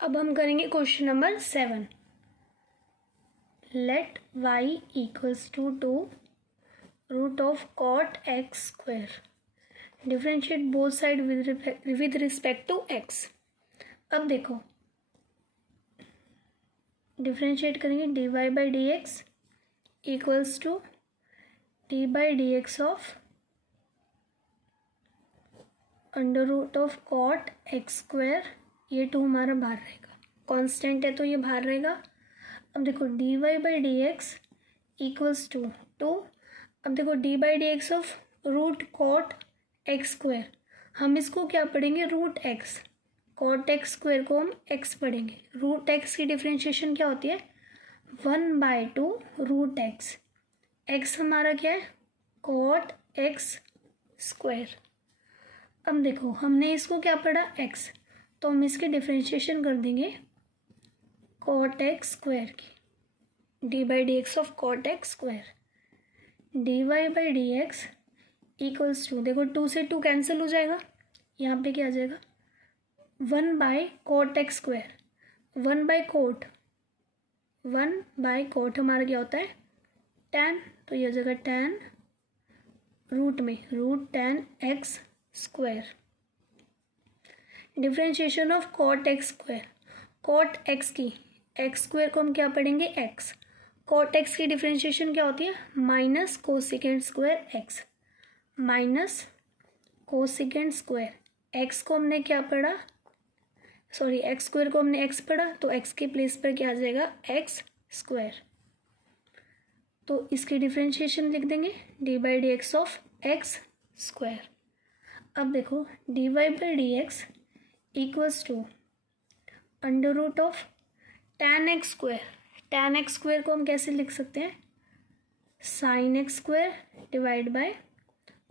अब हम करेंगे question number 7। Let y equals to 2 root of cot x square, differentiate both side with respect to x। अब देखो differentiate करेंगे dy by d x equals to d by d x of under root of cot x square. ये 2 हमारा बाहर रहेगा, constant है तो ये बाहर रहेगा। अब देखो dy by d x equals to 2। अब देखो d by d x of root cot x square, हम इसको क्या पढ़ेंगे root x, cot x square को हम एक्स पढ़ेंगे। रूट एक्स की डिफ्रेंशिएशन क्या होती है 1/2 रूट एक्स। एक्स हमारा क्या है कॉट एक्स स्क्वायर। अब देखो हमने इसको क्या पढ़ा एक्स, तो हम इसकी डिफ्रेंशिएशन कर देंगे कॉट एक्स स्क्वायर की, d by d x of cot x square. D y by d x equals to, देखो 2 से 2 कैंसिल हो जाएगा, यहाँ पे क्या आ जाएगा 1 by cot x square. 1 by cot हमारा क्या होता है tan, तो ये हो जाएगा tan रूट में root tan x square. Differentiation of cot x square, cot x की एक्स स्क्वायर को हम क्या पढ़ेंगे एक्स। कॉट एक्स की डिफ्रेंशिएशन क्या होती है minus cosecant square x, minus cosecant square. X को हमने क्या पढ़ा, सॉरी एक्स स्क्वायर को हमने एक्स पढ़ा, तो एक्स के प्लेस पर क्या आ जाएगा एक्स स्क्वायर। तो इसकी डिफ्रेंशिएशन लिख देंगे d by d x of x square. अब देखो d y by d x equals to under root of tan x square. tan x square को हम कैसे लिख सकते हैं sine x square divide by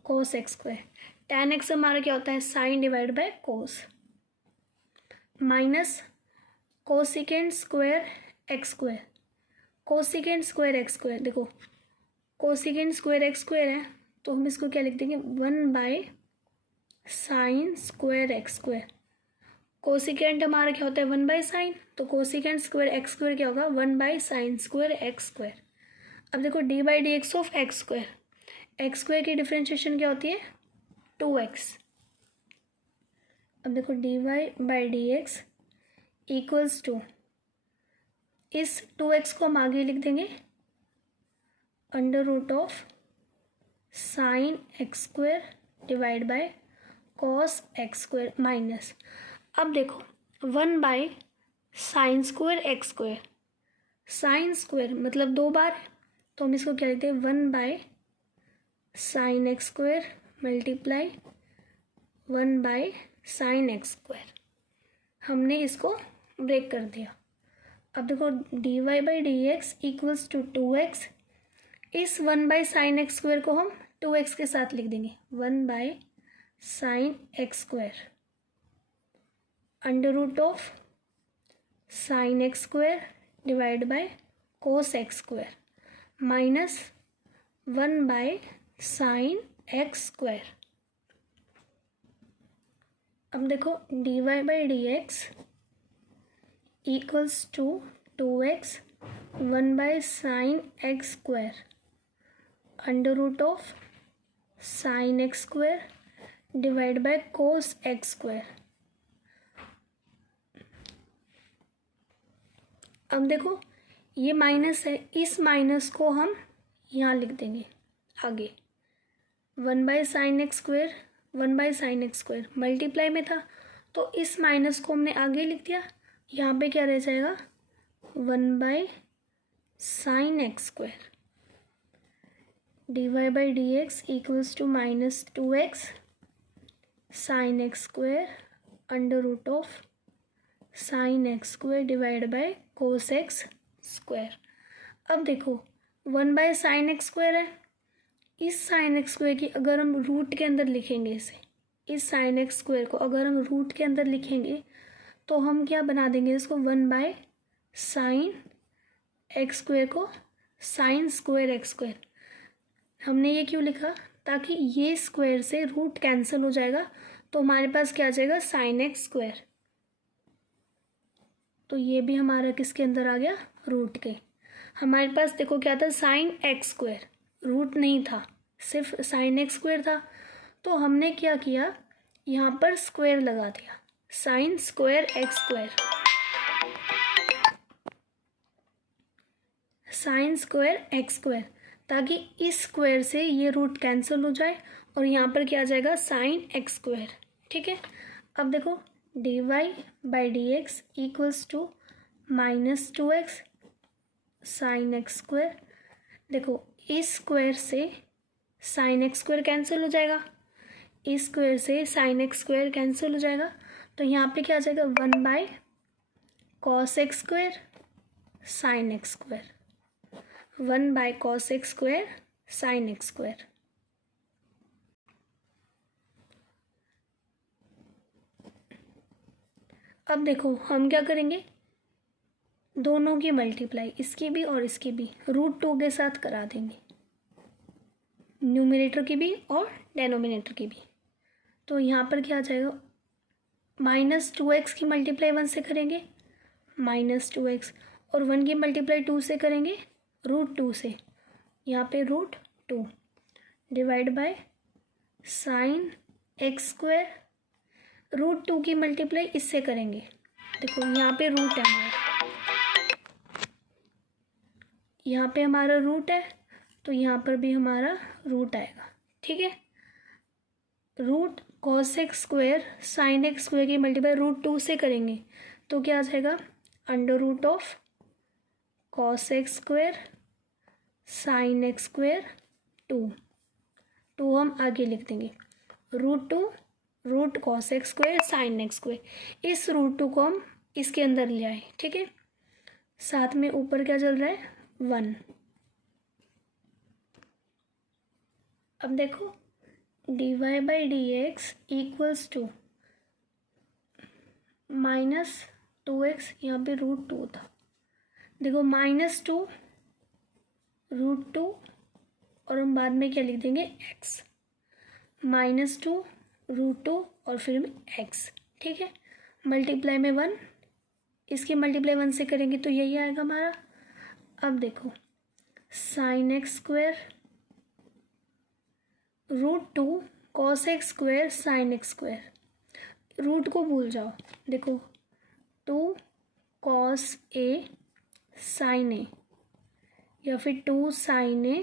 cos x square. tan x हमारा क्या होता है sine divide by cos, minus cosecant square x square. Cosecant square x square, देखो कोसिकेंड स्क्वायर एक्स स्क्वायर है तो हम इसको क्या लिख देंगे 1 by sine square x square. Cosecant हमारा क्या होता है 1 बाई साइन, तो कोसिकेंट स्क्वायर एक्स स्क्वायर क्या होगा 1 by sine square x square. अब देखो d by d x of x square, x square की डिफ्रेंशिएशन क्या होती है 2x। अब देखो d y by d x equals to, इस 2x को हम आगे लिख देंगे under root of sine x square divide by cos x square minus. अब देखो 1 by sine square x square, sine square मतलब 2 बार, तो हम इसको क्या लिखते हैं 1 by sine x square multiply 1 by sine x square. हमने इसको ब्रेक कर दिया। अब देखो d y by d x equals to 2x। इस 1 बाई साइन एक्स स्क्वायर को हम 2x के साथ लिख देंगे 1 by sine x square under root of sine x square divide by cos x square minus 1 by sine x square. अब देखो d y by d x equals to 2x 1 by sine x square under root of sine x square divide by cos x square. अब देखो ये minus है, इस minus को हम यहाँ लिख देंगे आगे 1 by sine x square 1 by sine x square multiply में था, तो इस माइनस को हमने आगे लिख दिया। यहाँ पे क्या रह जाएगा 1 by sine x square. D y by d x equals to minus 2x sine x square under root of sine x square divide by cos x square. अब देखो 1 बाय साइन एक्स स्क्वायर है, इस sign x square की अगर हम root के अंदर लिखेंगे इसे, इस साइन एक्स स्क्वायर को अगर हम रूट के अंदर लिखेंगे तो हम क्या बना देंगे इसको 1 बाय साइन एक्स स्क्वायर को साइन स्क्वायर एक्स स्क्वायर। हमने ये क्यों लिखा ताकि ये स्क्वायर से रूट कैंसिल हो जाएगा, तो हमारे पास क्या आ जाएगा साइन एक्स स्क्वायर। तो ये भी हमारा किसके अंदर आ गया, रूट के। हमारे पास देखो क्या था, साइन एक्स स्क्वायर, रूट नहीं था, सिर्फ साइन एक्स स्क्वायर था। तो हमने क्या किया, यहाँ पर स्क्वायर लगा दिया, sign square x square, sign square x square, ताकि इस स्क्वायर से ये रूट कैंसिल हो जाए और यहाँ पर क्या आ जाएगा, साइन एक्स स्क्वायर। ठीक है, अब देखो d y by d x equals to -2x sine x square. देखो इस स्क्वायर से साइन एक्स स्क्वायर कैंसिल हो जाएगा, इस स्क्वायर से साइन एक्स स्क्वायर कैंसिल हो जाएगा, तो यहाँ पे क्या आ जाएगा, 1 cos x square sine x square, 1 cos x square sine x square. अब देखो हम क्या करेंगे, दोनों की मल्टीप्लाई, इसकी भी और इसकी भी √2 के साथ करा देंगे, न्यूमरेटर की भी और डेनोमिनेटर की भी। तो यहाँ पर क्या आ जाएगा, -2x की मल्टीप्लाई 1 से करेंगे -2x, और 1 की मल्टीप्लाई 2 से करेंगे √2 से, यहाँ पे √2 divide by sine x square, √2 की मल्टीप्लाई इससे करेंगे, देखो यहाँ पे रूट है हमारा, यहाँ पे हमारा रूट है, तो यहाँ पर भी हमारा रूट आएगा। ठीक है, root cos x square sine x square की मल्टीप्लाई √2 से करेंगे, तो क्या आ जाएगा, √ऑफ cos x square sine x square 2 हम आगे लिख देंगे, √2 root cos x square sine x square, इस √2 को हम इसके अंदर ले आए। ठीक है, साथ में ऊपर क्या चल रहा है, 1। अब देखो d y by d x equals to -2x, यहाँ पे √2 था, देखो -2 √2 और हम बाद में क्या लिख देंगे, x, -2 √2 और फिर x। ठीक है, मल्टीप्लाई में 1, इसकी मल्टीप्लाई 1 से करेंगे तो यही आएगा हमारा। अब देखो sine x square √2 cos x square sine x square, root को भूल जाओ, देखो 2 cos a साइन a, या फिर 2 साइन a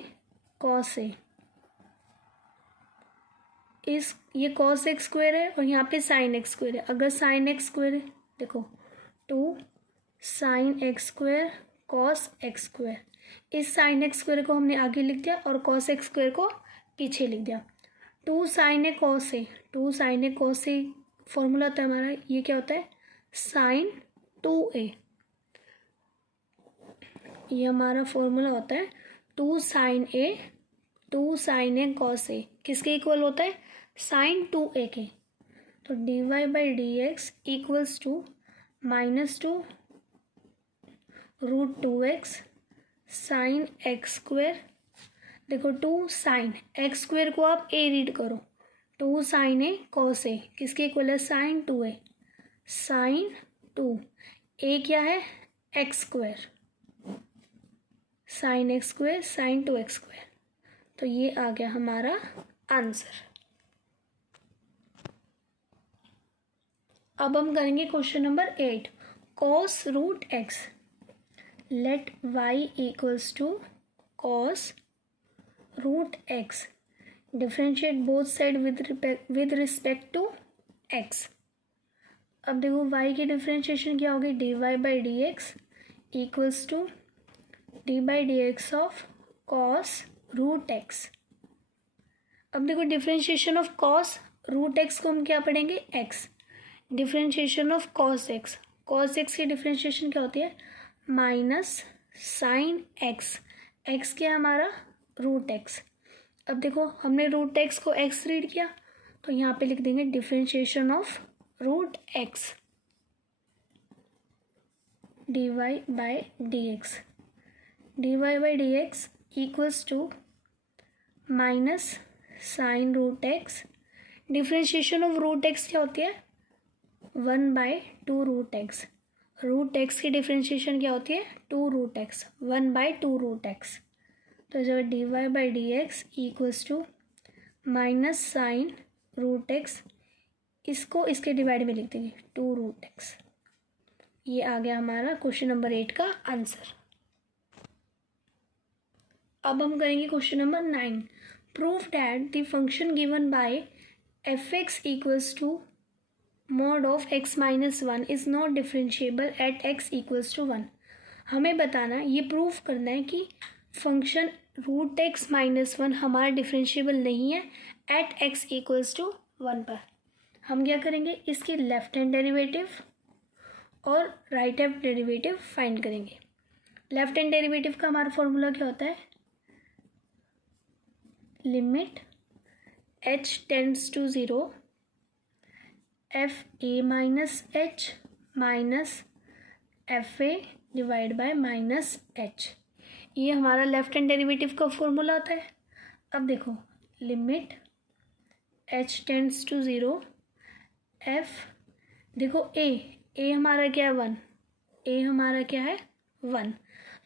cos a, इस ये cos x स्क्वायर है और यहाँ पे साइन एक्स स्क्वायर है, अगर साइन एक्स स्क्वायर है, देखो 2 sign x square cos x square, इस साइन एक्स स्क्वायर को हमने आगे लिख दिया और cos x स्क्वायर को पीछे लिख दिया। 2 sign A cos A, 2 sign A cos a formula होता है हमारा, ये क्या होता है, साइन 2a, ये हमारा फॉर्मूला होता है 2 साइन ए cos ए, किसके इक्वल होता है, साइन 2a के। तो d y by d x equals to -2 √2x sine x square, देखो 2 साइन एक्स स्क्वायर को आप a रीड करो, 2 साइन ए cos ए, किसके इक्वल है, साइन 2a, साइन 2 a क्या है, x square, sine x square sine 2x square, तो ये आ गया हमारा आंसर। अब हम करेंगे question number 8, cos √x, let y equals to cos √x, differentiate both side with respect to x। अब देखो y की डिफ्रेंशिएशन क्या होगी, d y by d x equals to d by d x of cos √x। अब देखो differentiation of cos √x को हम क्या पढ़ेंगे, x, differentiation of cos x, cos x की डिफ्रेंशिएशन क्या होती है, माइनस साइन x, x क्या है हमारा, √x। अब देखो हमने √x को x रीड किया, तो यहाँ पे लिख देंगे differentiation of √x d y by d x, d y by d x equals to minus sine √x, differentiation of √x क्या होती है, 1/2 √x, रूट एक्स की डिफ्रेंशिएशन क्या होती है, 2√x, 1/2√x। तो जब dy/dx equals to minus sine root x, इसको इसके डिवाइड में लिख देंगे 2√x। ये आ गया हमारा क्वेश्चन नंबर 8 का आंसर। अब हम करेंगे question number 9। Prove that the function given by f(x) equals to mod of x minus 1 is not differentiable at x equals to 1। हमें बताना, ये प्रूव करना है कि फंक्शन √x माइनस 1 हमारा डिफरेंशिएबल नहीं है एट x इक्वल्स टू 1 पर। हम क्या करेंगे, इसकी लेफ्ट हैंड डेरिवेटिव और राइट हैंड डेरिवेटिव फाइंड करेंगे। लेफ्ट हैंड डेरिवेटिव का हमारा फॉर्मूला क्या होता है, limit h tends to 0 fa minus h minus fa divide by minus h। ये हमारा लेफ्ट हैंड डेरिवेटिव का फॉर्मूला होता है। अब देखो, limit h tends to 0 f, देखो a हमारा क्या है 1, a हमारा क्या है 1,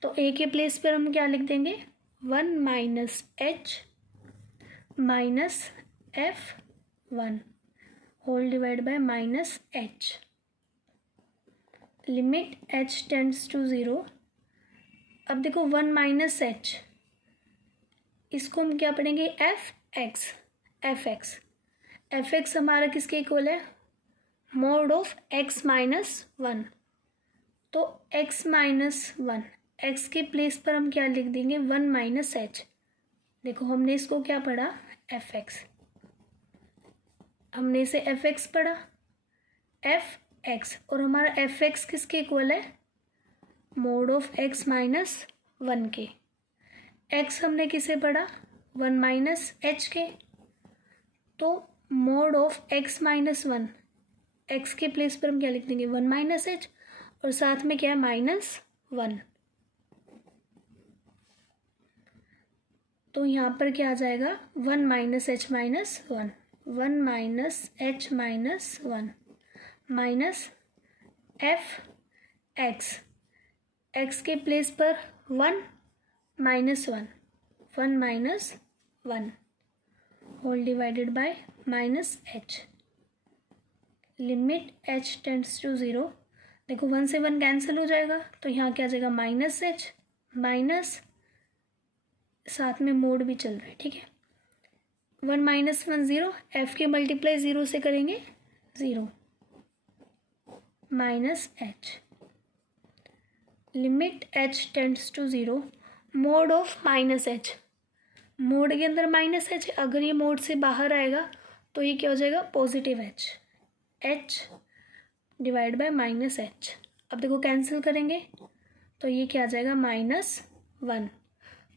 तो a के प्लेस पर हम क्या लिख देंगे 1 minus h minus f1 whole divide by minus h। Limit h tends to 0। अब देखो 1 माइनस h, इसको हम क्या पढ़ेंगे fx हमारा किसके इक्वल है, मोड ऑफ x माइनस 1। तो x माइनस 1, x के प्लेस पर हम क्या लिख देंगे 1 माइनस h। देखो हमने इसको क्या पढ़ा fx, हमने इसे fx पढ़ा fx, और हमारा fx किसके इक्वल है, मोड ऑफ x माइनस 1 के। x हमने किसे पढ़ा 1 माइनस h के, तो mod of x minus 1, x के प्लेस पर हम क्या लिख देंगे 1 माइनस h, और साथ में क्या है माइनस 1। तो यहाँ पर क्या आ जाएगा 1 minus h minus 1, 1 minus h minus 1 minus f(x), x के प्लेस पर 1 minus 1, 1 minus 1 whole divided by minus h। Limit h tends to 0, देखो 1 से 1 कैंसिल हो जाएगा, तो यहाँ क्या आ जाएगा माइनस h माइनस, साथ में मोड भी चल रहा है, ठीक है। 1 माइनस 1 0, f के मल्टीप्लाई 0 से करेंगे 0 minus h। Limit h tends to 0, mod of minus h, mod के अंदर माइनस h, अगर ये मोड से बाहर आएगा तो ये क्या हो जाएगा positive h divide by minus h। अब देखो कैंसिल करेंगे तो ये क्या आ जाएगा -1।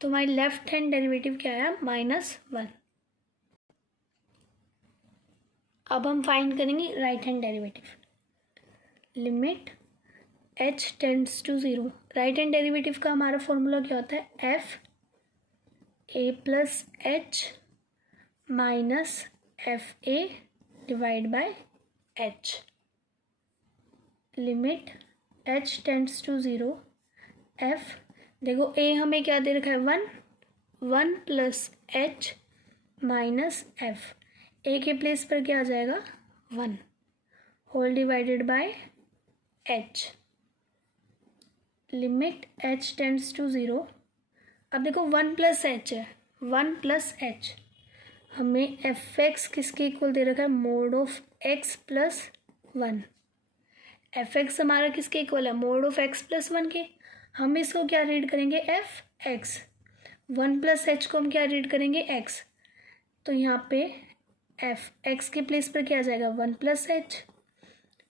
तो हमारी लेफ्ट हैंड डेरिवेटिव क्या आया -1। अब हम फाइंड करेंगे right hand derivative. Limit h tends to 0, right hand derivative का हमारा फॉर्मूला क्या होता है fa plus h minus fa divide by h। Limit h tends to 0 f, देखो a हमें क्या दे रखा है 1 plus h minus f, a के प्लेस पर क्या आ जाएगा 1 whole divided by h। Limit h tends to 0, अब देखो 1 प्लस h है, 1 प्लस h, हमें fx किसके इक्वल दे रखा है mod of x plus 1। fx हमारा किसके इक्वल है मोड ऑफ x प्लस 1 के। हम इसको क्या रीड करेंगे fx, 1 प्लस h को हम क्या रीड करेंगे x, तो यहाँ पे x के प्लेस पर क्या आ जाएगा 1 प्लस h,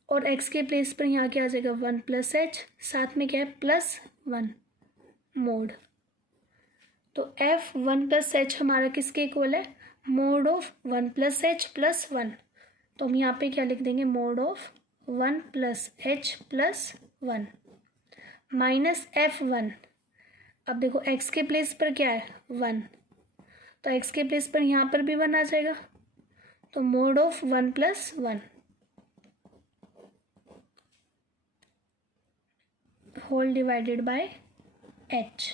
और x के प्लेस पर यहाँ क्या आ जाएगा 1 प्लस h, साथ में क्या है +1 मोड। तो f 1 प्लस h हमारा किसके इक्वल है mod of 1 plus h plus 1। तो हम यहाँ पे क्या लिख देंगे mode of 1 plus h plus 1 minus f1। अब देखो x के प्लेस पर क्या है 1, तो x के प्लेस पर यहाँ पर भी 1 आ जाएगा, तो mod of 1 plus 1। Whole divided by h,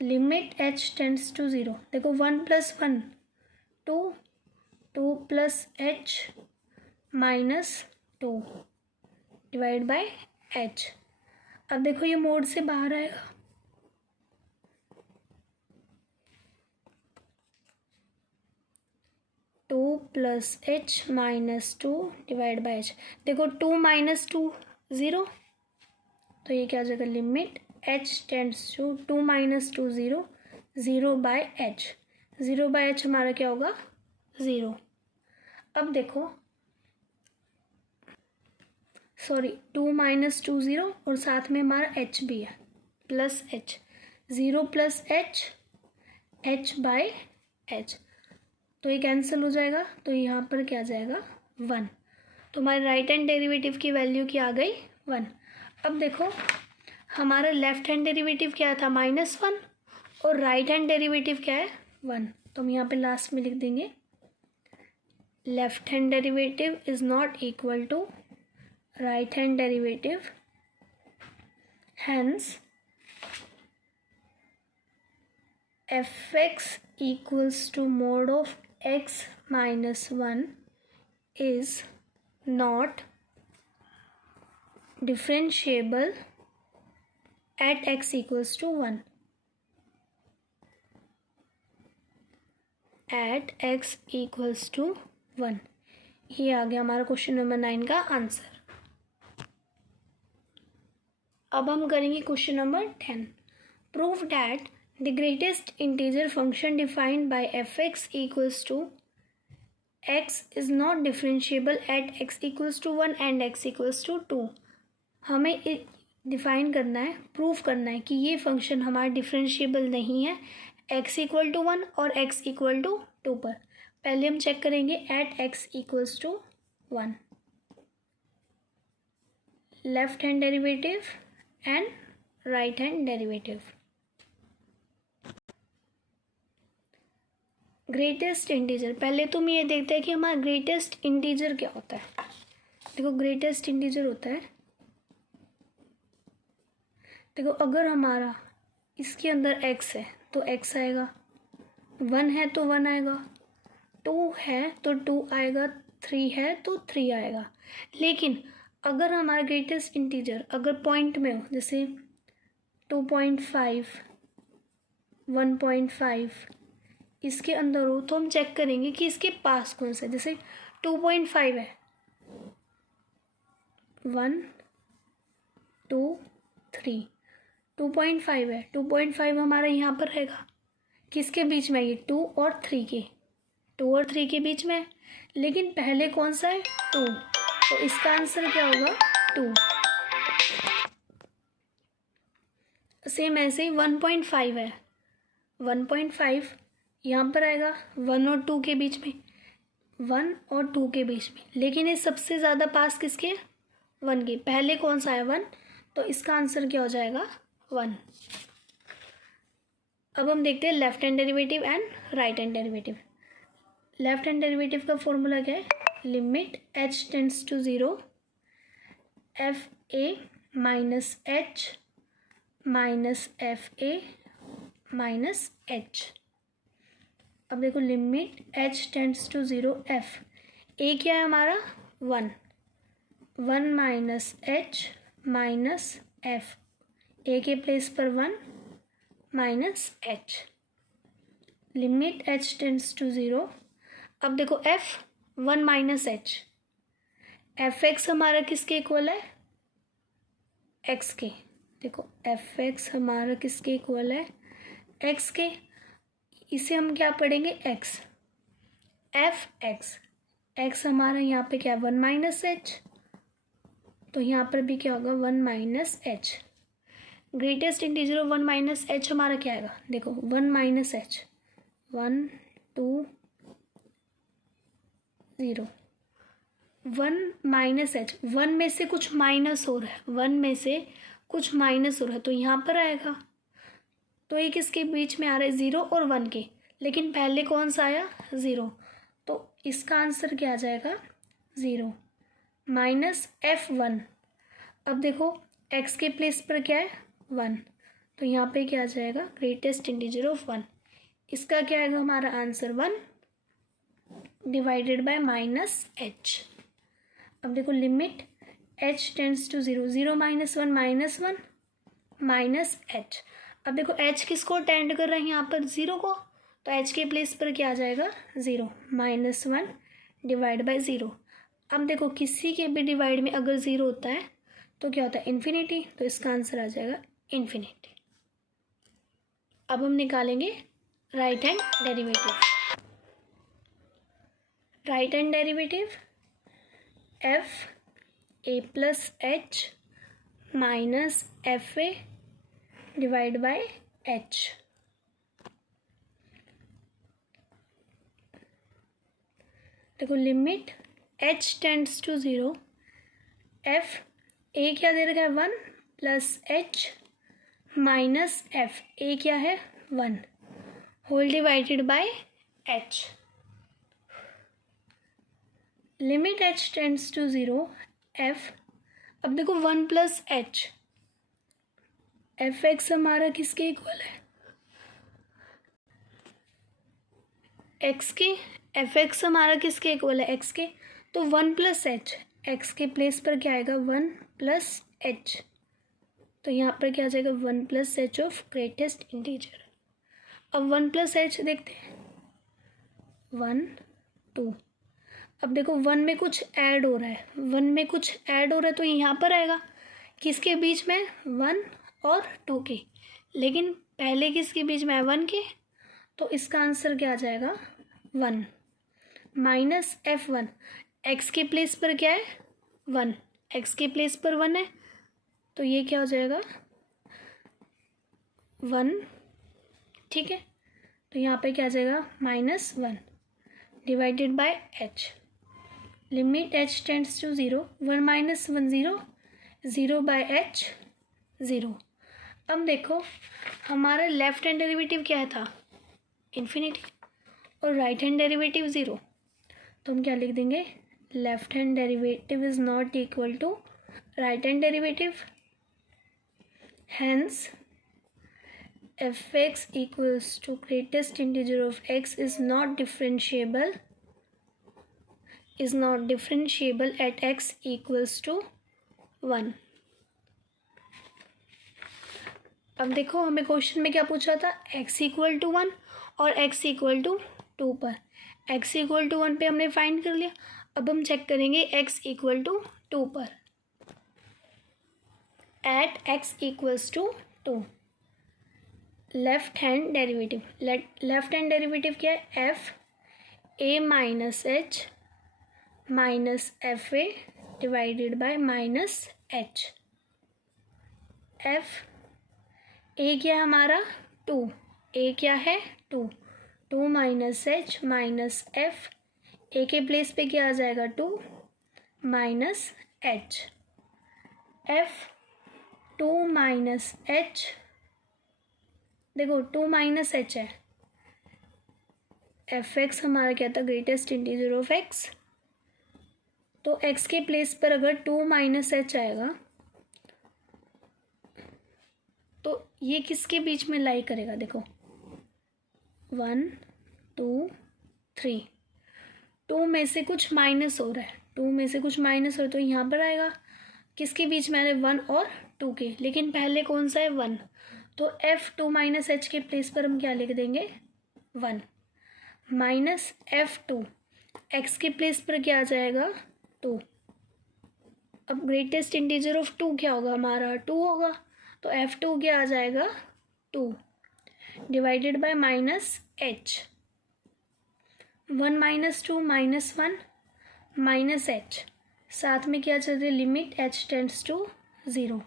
limit h tends to 0। देखो 1 + 1 2, 2 + h -2 डिवाइड बाय h। अब देखो ये मोड से बाहर आएगा, two plus h -2 divide by h। देखो 2 - 2 0, तो ये क्या हो जाएगा, limit h tends to 2 - 2 0, 0 by h। 0 by h हमारा क्या होगा, 0। अब देखो सॉरी 2 - 2 0 और साथ में हमारा h भी है, plus h, 0 + h, h by h, तो ये कैंसिल हो जाएगा, तो यहाँ पर क्या आ जाएगा, 1। तो हमारे राइट हैंड डेरिवेटिव की वैल्यू क्या आ गई, 1। अब देखो हमारा लेफ्ट हैंड डेरिवेटिव क्या था, -1, और राइट हैंड डेरिवेटिव क्या है, 1। तो हम यहाँ पे लास्ट में लिख देंगे left hand derivative is not equal to right hand derivative, hence fx equals to mod of x - 1 is not differentiable at x equals to 1, at x equals to 1। ये आ गया हमारा क्वेश्चन नंबर 9 का answer. अब हम करेंगे question number 10। Prove that the greatest integer function defined by fx equals to x is not differentiable at x equals to 1 and x equals to 2। हमें define करना है, प्रूफ करना है कि ये फंक्शन हमारा डिफरेंशिएबल नहीं है x = 1 और x = 2 पर। पहले हम चेक करेंगे at x = 1, left hand derivative and right hand derivative. Greatest integer, पहले तुम ये देखते हैं कि हमारा ग्रेटेस्ट इंटीजर क्या होता है। देखो ग्रेटेस्ट इंटीजर होता है, देखो अगर हमारा इसके अंदर x है तो x आएगा, 1 है तो 1 आएगा, 2 है तो 2 आएगा, 3 है तो 3 आएगा। लेकिन अगर हमारा ग्रेटेस्ट इंटीजर अगर पॉइंट में हो, जैसे 2.5, 1.5 इसके अंदर हो, तो हम चेक करेंगे कि इसके पास कौन सा है। जैसे 2.5 है, 1 2 3, 2.5 है, 2.5 हमारा यहाँ पर रहेगा, किसके बीच में, ये 2 और 3 के, 2 और 3 के बीच में है। लेकिन पहले कौन सा है, 2, तो इसका आंसर क्या होगा, 2। सेम ऐसे ही 1.5 है, 1.5 यहाँ पर आएगा 1 और 2 के बीच में, 1 और 2 के बीच में। लेकिन ये सबसे ज़्यादा पास किसके, 1 के, पहले कौन सा है, 1, तो इसका आंसर क्या हो जाएगा, 1। अब हम देखते हैं left hand derivative and right hand derivative. Left hand derivative का फॉर्मूला क्या है, limit h tends to 0 fa minus h minus fa minus h। अब देखो limit h tends to 0 f, a क्या है हमारा, 1, 1 minus h minus f, a के place पर 1 minus h, limit h tends to 0। अब देखो f 1 minus h, f x हमारा किसके इक्वल है, x के। देखो एफ एक्स हमारा किसके इक्वल है, x के। इसे हम क्या पढ़ेंगे, x, एफ एक्स, x हमारा यहाँ पे क्या है, 1 माइनस h, तो यहाँ पर भी क्या होगा, 1 minus h। Greatest integer of 1 minus h हमारा क्या आएगा, देखो 1 माइनस h, 1 2 0, 1 माइनस h, 1 में से कुछ माइनस हो रहा है, 1 में से कुछ माइनस हो रहा है, तो यहाँ पर आएगा। तो ये किसके बीच में आ रहा है, 0 और 1 के, लेकिन पहले कौन सा आया, 0, तो इसका आंसर क्या आ जाएगा, 0 माइनस f1। अब देखो एक्स के प्लेस पर क्या है 1, तो यहाँ पे क्या आ जाएगा ग्रेटेस्ट इंटीजर ऑफ 1। इसका क्या आएगा हमारा answer 1 divided by minus h. अब देखो limit h tends to 0, 0 minus 1 minus h. अब देखो h किसको टेंड कर रहा है यहाँ पर 0 को, तो h के प्लेस पर क्या आ जाएगा 0 -1 डिवाइड बाय 0। अब देखो किसी के भी डिवाइड में अगर 0 होता है तो क्या होता है इन्फिनिटी, तो इसका आंसर आ जाएगा इन्फिनिटी। अब हम निकालेंगे right hand derivative. Right hand derivative F A plus H minus F A divide by H. देखो limit h tends to 0, F ए क्या दे रखा है 1 plus H minus F A क्या है 1 whole divided by H. Limit h tends to 0 F, अब देखो 1 plus H, F x हमारा किसके इक्वल है एक्स के, एफ एक्स हमारा किसके इक्वल है एक्स के, तो 1 प्लस एच, एक्स के प्लेस पर क्या आएगा 1 प्लस एच, तो यहाँ पर क्या आ जाएगा 1 plus H of greatest integer. अब 1 प्लस एच देखते हैं 1 2, अब देखो 1 में कुछ ऐड हो रहा है, 1 में कुछ ऐड हो रहा है तो यहाँ पर आएगा किसके बीच में 1 और 2 के, लेकिन पहले किसके बीच में है 1 के, तो इसका आंसर क्या आ जाएगा 1 माइनस F1। एक्स के प्लेस पर क्या है 1, एक्स के प्लेस पर 1 है, तो ये क्या हो जाएगा 1, ठीक है, तो यहाँ पे क्या आ जाएगा -1 divided by h। Limit h tends to 0, 1 minus 1 0, 0 by h 0। अब देखो हमारा लेफ्ट हैंड डेरिवेटिव क्या था इन्फिनिटी और राइट हैंड डेरिवेटिव 0, तो हम क्या लिख देंगे left hand derivative is not equal to right hand derivative, hence f x equals to greatest integer of x is not differentiable at x equals to 1। अब देखो हमें क्वेश्चन में क्या पूछा था x इक्वल टू 1 और x इक्वल टू 2 पर, x equal to 1 पे हमने फाइंड कर लिया। अब हम चेक करेंगे x इक्वल टू 2 पर, at x equals to 2 left hand derivative, left hand derivative क्या है f a minus h minus F a divided by minus h. F ए क्या है हमारा 2, ए क्या है 2, 2 minus h minus F, a के place पे क्या आ जाएगा 2 minus h, f 2 minus h, देखो 2 माइनस एच है, एफ एक्स हमारा क्या था ग्रेटेस्ट इंटीजर ऑफ एक्स, तो x के प्लेस पर अगर 2 माइनस एच आएगा तो ये किसके बीच में लाई करेगा, देखो 1 2 3, 2 में से कुछ माइनस हो रहा है, 2 में से कुछ माइनस हो रहा है तो यहाँ पर आएगा किसके बीच में आ रहा है 1 और 2 के, लेकिन पहले कौन सा है 1, तो f 2 माइनस एच के प्लेस पर हम क्या लिख देंगे 1 माइनस F2, x के प्लेस पर क्या आ जाएगा 2। अब ग्रेटेस्ट इंटीजर ऑफ 2 क्या होगा हमारा 2 होगा, तो F2 क्या आ जाएगा 2 divided by minus h, 1 minus 2 minus 1 minus h, साथ में क्या चल रहा है लिमिट h टेंड्स टू 0।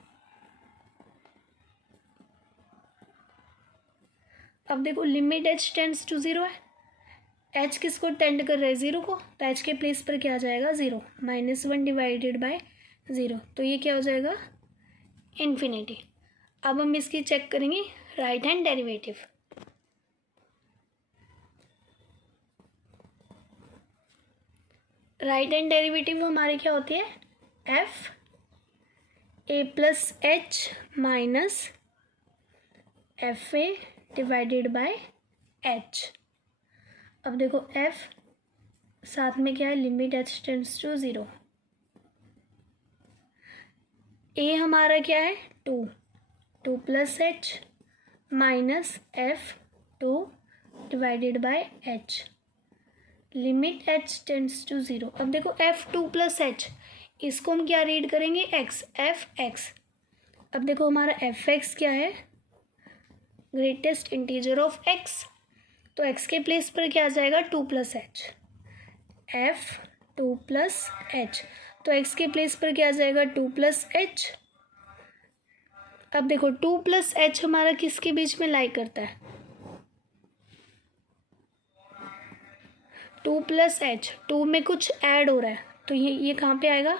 अब देखो लिमिट h टेंड्स टू 0 है, h किसको टेंड कर रहा है 0 को, तो h के प्लेस पर क्या आ जाएगा 0 -1 डिवाइडेड बाय 0, तो ये क्या हो जाएगा इन्फिनिटी। अब हम इसकी चेक करेंगे right hand derivative. Right hand derivative हमारी क्या होती है f A plus H minus F a divided by h. अब देखो एफ साथ में क्या है, limit h tends to 0। A हमारा क्या है, 2 plus H minus f 2 divided by H, limit h tends to 0। अब देखो एफ 2 प्लस एच, इसको हम क्या रीड करेंगे, एक्स, एफ एक्स। अब देखो हमारा एफ एक्स क्या है, ग्रेटेस्ट इंटीजर ऑफ एक्स, तो एक्स के प्लेस पर क्या आ जाएगा, 2 plus H, f 2 plus H, तो एक्स के प्लेस पर क्या आ जाएगा, 2 प्लस एच। अब देखो 2 प्लस एच हमारा किसके बीच में लाई करता है, 2 प्लस एच, 2 में कुछ ऐड हो रहा है, तो ये कहाँ पे आएगा,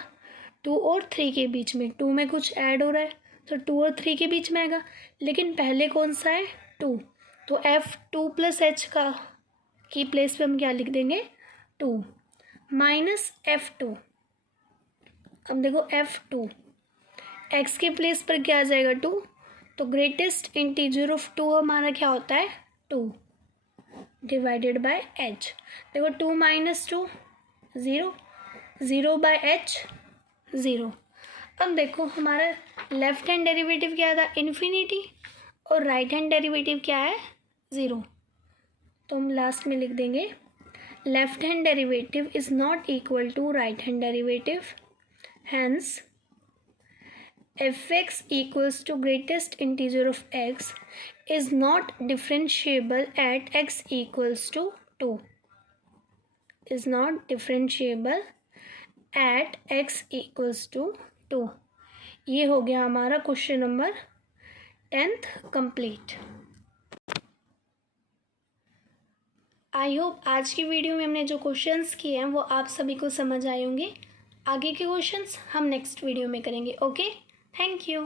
2 और 3 के बीच में, 2 में कुछ ऐड हो रहा है तो 2 और 3 के बीच में आएगा। लेकिन पहले कौन सा है, 2, तो एफ 2 प्लस एच का की प्लेस पे हम क्या लिख देंगे, 2 माइनस एफ 2। अब देखो एफ 2, एक्स के प्लेस पर क्या आ जाएगा, 2, तो ग्रेटेस्ट इंटीजर ऑफ 2 हमारा क्या होता है, 2 डिवाइडेड बाय एच। देखो 2 माइनस 2 0, 0 बाय एच 0। अब देखो हमारा लेफ्ट हैंड डेरिवेटिव क्या था, इन्फिनिटी, और राइट हैंड डेरिवेटिव क्या है, 0। तो हम लास्ट में लिख देंगे left hand derivative is not equal to right hand derivative, hence fx equals to greatest integer of x is not differentiable at x equals to 2, is not differentiable at x equals to 2। ये हो गया हमारा question number 10th complete. I hope आज की video में हमने जो questions किए हैं वो आप सभी को समझ आए होंगे। आगे के क्वेश्चंस हम नेक्स्ट वीडियो में करेंगे। Okay, thank you.